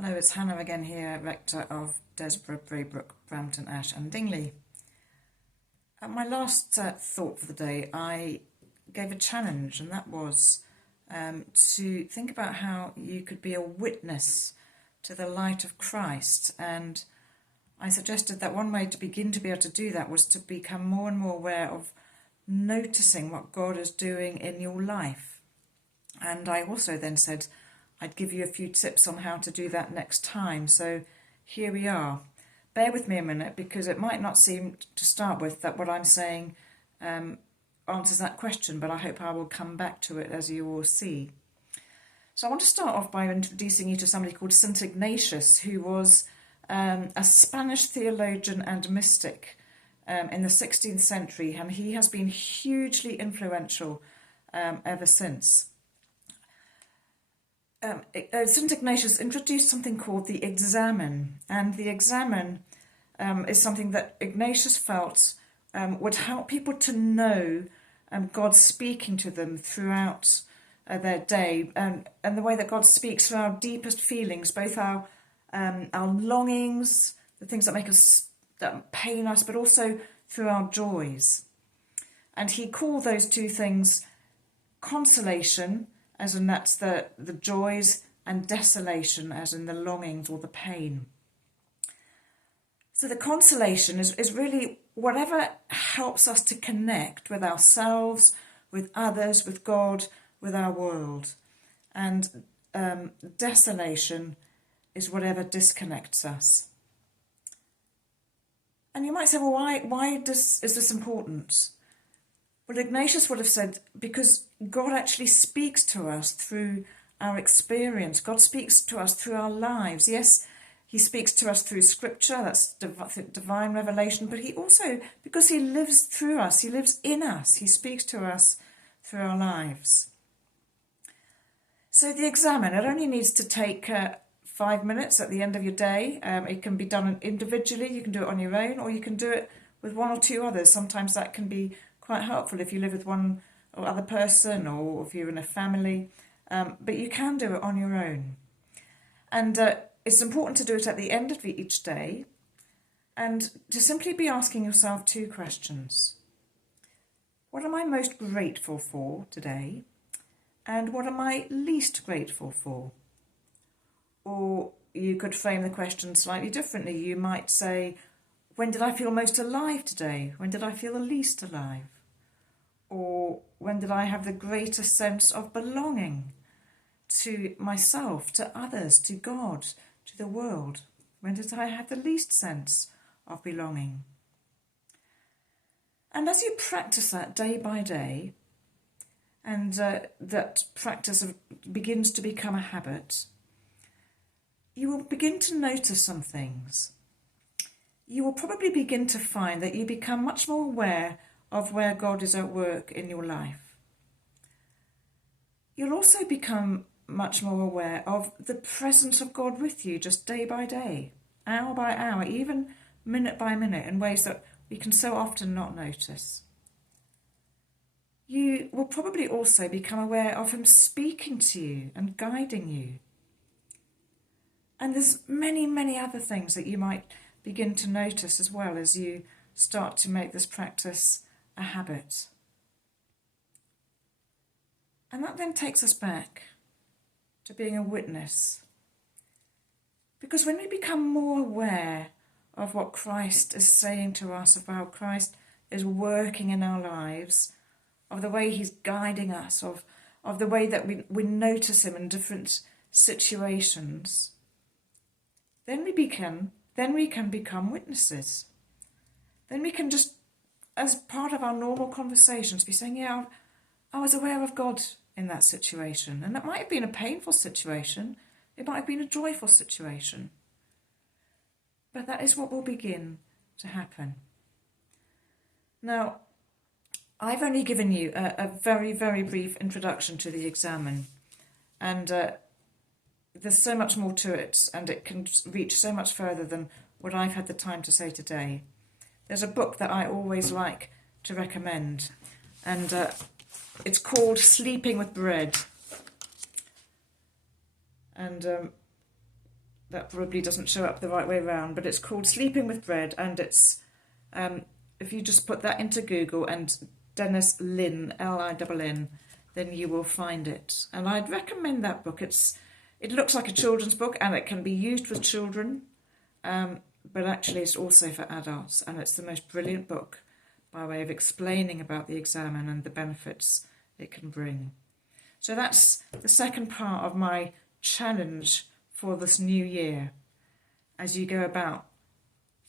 Hello, it's Hannah again here, Rector of Desborough, Braybrook, Brampton, Ash and Dingley. At my last thought for the day, I gave a challenge, and that was to think about how you could be a witness to the light of Christ. And I suggested that one way to begin to be able to do that was to become more and more aware of noticing what God is doing in your life. And I also then said I'd give you a few tips on how to do that next time. So here we are. Bear with me a minute, because it might not seem to start with that what I'm saying answers that question, but I hope I will come back to it as you will see. So I want to start off by introducing you to somebody called St. Ignatius, who was a Spanish theologian and mystic in the 16th century, and he has been hugely influential ever since. St. Ignatius introduced something called the examen, and the examen is something that Ignatius felt would help people to know God speaking to them throughout their day, and the way that God speaks through our deepest feelings, both our longings, the things that make us, that pain us, but also through our joys. And he called those two things consolation, as in that's the joys, and desolation, as in the longings or the pain. So the consolation is really whatever helps us to connect with ourselves, with others, with God, with our world. And desolation is whatever disconnects us. And you might say, well, why is this important? Well, Ignatius would have said, because God actually speaks to us through our experience. God speaks to us through our lives. Yes, he speaks to us through scripture, that's divine revelation, but he also, because he lives through us, he lives in us, he speaks to us through our lives. So the examen, it only needs to take 5 minutes at the end of your day. It can be done individually, you can do it on your own, or you can do it with one or two others. Sometimes that can be quite helpful if you live with one or other person, or if you're in a family, but you can do it on your own. And it's important to do it at the end of each day, and to simply be asking yourself two questions. What am I most grateful for today? And what am I least grateful for? Or you could frame the question slightly differently. You might say, when did I feel most alive today? When did I feel the least alive? Or when did I have the greatest sense of belonging to myself, to others, to God, to the world? When did I have the least sense of belonging? And as you practice that day by day, and that practice begins to become a habit, you will begin to notice some things. You will probably begin to find that you become much more aware of where God is at work in your life. You'll also become much more aware of the presence of God with you, just day by day, hour by hour, even minute by minute, in ways that we can so often not notice. You will probably also become aware of him speaking to you and guiding you. And there's many, many other things that you might begin to notice as well as you start to make this practice a habit. And that then takes us back to being a witness. Because when we become more aware of what Christ is saying to us, of how Christ is working in our lives, of the way he's guiding us, of the way that we notice him in different situations, then we can become witnesses. Then we can just, as part of our normal conversations, be saying, yeah, I was aware of God in that situation. And that might have been a painful situation. It might have been a joyful situation. But that is what will begin to happen. Now, I've only given you a very, very brief introduction to the examen. And there's so much more to it, and it can reach so much further than what I've had the time to say today. There's a book that I always like to recommend, and it's called Sleeping with Bread. And that probably doesn't show up the right way around, but it's called Sleeping with Bread, and it's if you just put that into Google and Dennis Linn, Linn, then you will find it. And I'd recommend that book. It looks like a children's book and it can be used with children, but actually it's also for adults, and it's the most brilliant book by way of explaining about the examen and the benefits it can bring. So that's the second part of my challenge for this new year, as you go about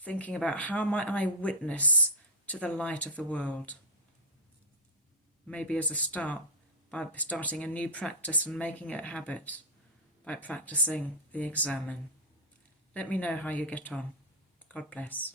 thinking about how might I witness to the light of the world. Maybe as a start, by starting a new practice and making it a habit, by practicing the examen. Let me know how you get on. God bless.